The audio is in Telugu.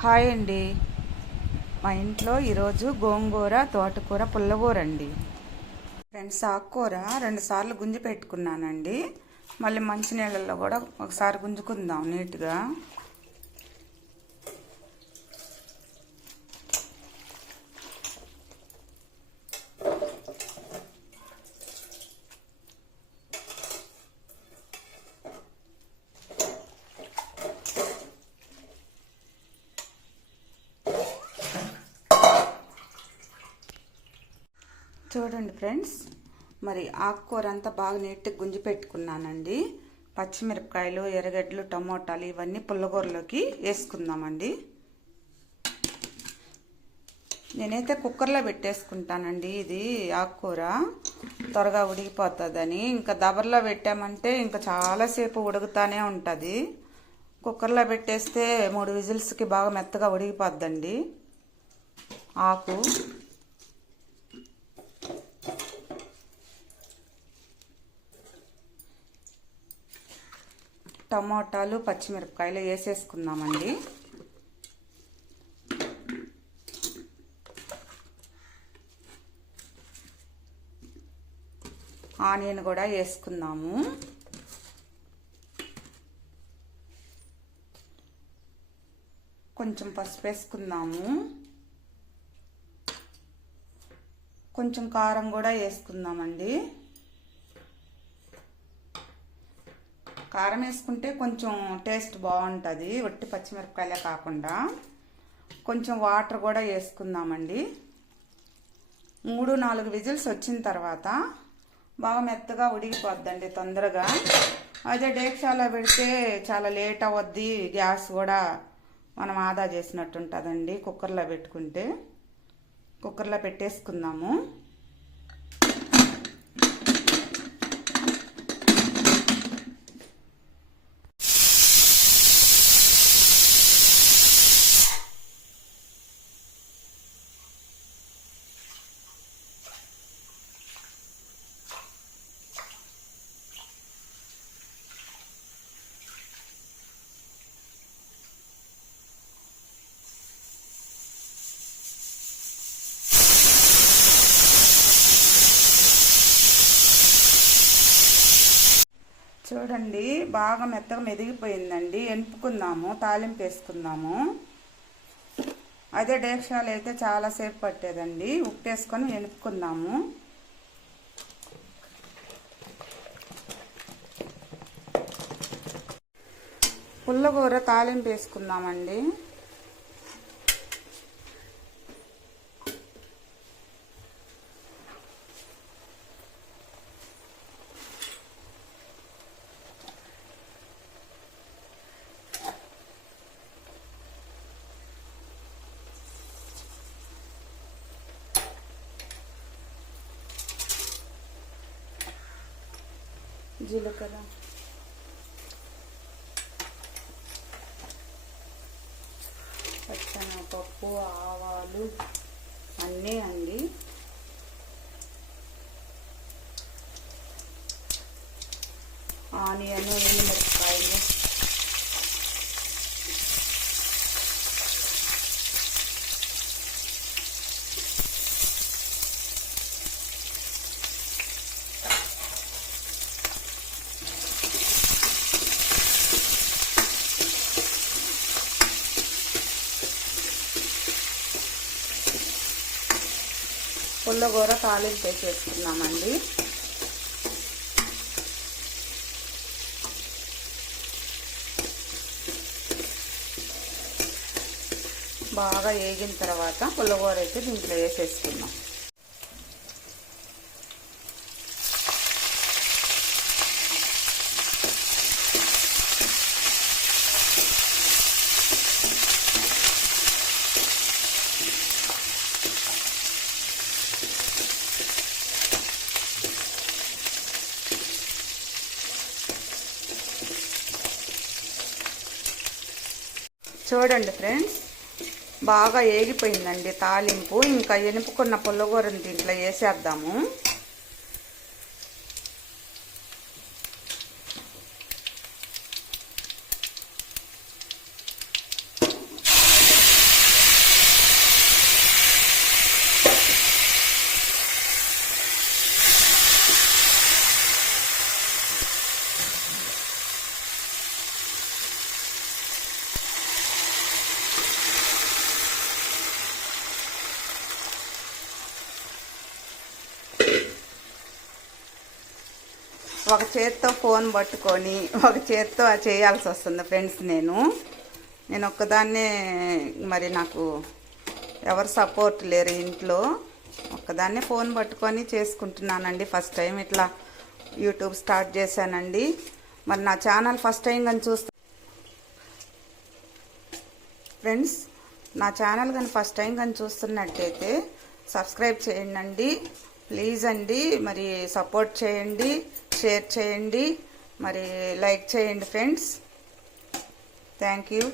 హాయ్ అండి. మా ఇంట్లో ఈరోజు గోంగూర తోటకూర పుల్లగూర అండి. ఫ్రెండ్స్, ఆకుకూర 2 సార్లు గుంజి పెట్టుకున్నానండి. మళ్ళీ మంచినీళ్ళల్లో కూడా ఒకసారి గుంజుకుందాం నీట్గా. చూడండి ఫ్రెండ్స్, మరి ఆకుకూర అంతా బాగా నీట్గా గుంజి పెట్టుకున్నానండి. పచ్చిమిరపకాయలు, ఎర్రగడ్డలు, టమోటాలు ఇవన్నీ పుల్లగూరలోకి వేసుకుందామండి. నేనైతే కుక్కర్లో పెట్టేసుకుంటానండి. ఇది ఆకుకూర త్వరగా ఉడికిపోతుందని. ఇంకా దబర్లో పెట్టామంటే ఇంకా చాలాసేపు ఉడుకుతానే ఉంటుంది. కుక్కర్లో పెట్టేస్తే 3 విజిల్స్కి బాగా మెత్తగా ఉడికిపోద్దండి ఆకు. టమోటాలు, పచ్చిమిరపకాయలు వేసేసుకుందామండి. ఆనియన్ కూడా వేసుకుందాము. కొంచెం పసుపు వేసుకుందాము. కొంచెం కారం కూడా వేసుకుందామండి. కారం వేసుకుంటే కొంచెం టేస్ట్ బాగుంటుంది, ఒట్టి పచ్చిమిరపకాయలే కాకుండా. కొంచెం వాటర్ కూడా వేసుకుందామండి. 3-4 విజిల్స్ వచ్చిన తర్వాత బాగా మెత్తగా ఉడికిపోద్దండి తొందరగా. అదే డేక్షాలో పెడితే చాలా లేట్ అవద్ది, గ్యాస్ కూడా మనం ఆదా చేసినట్టు ఉంటుందండి. కుక్కర్లో పెట్టుకుంటే కుక్కర్లో పెట్టేసుకుందాము. చూడండి, బాగా మెత్తగా మెదిగిపోయిందండి. ఎనుపుకుందాము, తాలింపు వేసుకుందాము. అదే డేక్షాలు అయితే చాలాసేపు పట్టేదండి. ఉప్పు వేసుకొని ఎనుపుకుందాము. పుల్లగూర తాలింపు వేసుకుందామండి. జీలకర్ర, పచ్చెనగపప్పు, ఆవాలు అన్నీ అండి. ఆనియన్, ఎండుమిరపకాయలు, పుల్లగూర తాలింపు వేసేసుకున్నామండి. బాగా వేగిన తర్వాత పుల్లగూర అయితే దీంట్లో వేసేసుకున్నాం. చూడండి ఫ్రెండ్స్, బాగా ఏగిపోయిందండి తాలింపు. ఇంకా ఎనుపుకున్న పుల్లగూరని దీంట్లో వేసేద్దాము. ఒక చేత్తో ఫోన్ పట్టుకొని ఒక చేత్తో చేయాల్సి వస్తుంది ఫ్రెండ్స్. నేను ఒక్కదాన్నే, మరి నాకు ఎవరు సపోర్ట్ లేరు ఇంట్లో. ఒక్కదాన్నే ఫోన్ పట్టుకొని చేసుకుంటున్నానండి. ఫస్ట్ టైం ఇట్లా యూట్యూబ్ స్టార్ట్ చేశానండి. మరి నా ఛానల్ ఫస్ట్ టైం కానీ ఫ్రెండ్స్, నా ఛానల్ కానీ ఫస్ట్ టైం కానీ చూస్తున్నట్టయితే సబ్స్క్రైబ్ చేయండి ప్లీజ్ అండి. మరి సపోర్ట్ చేయండి, షేర్ చేయండి, మరి లైక్ చేయండి ఫ్రెండ్స్. Thank you.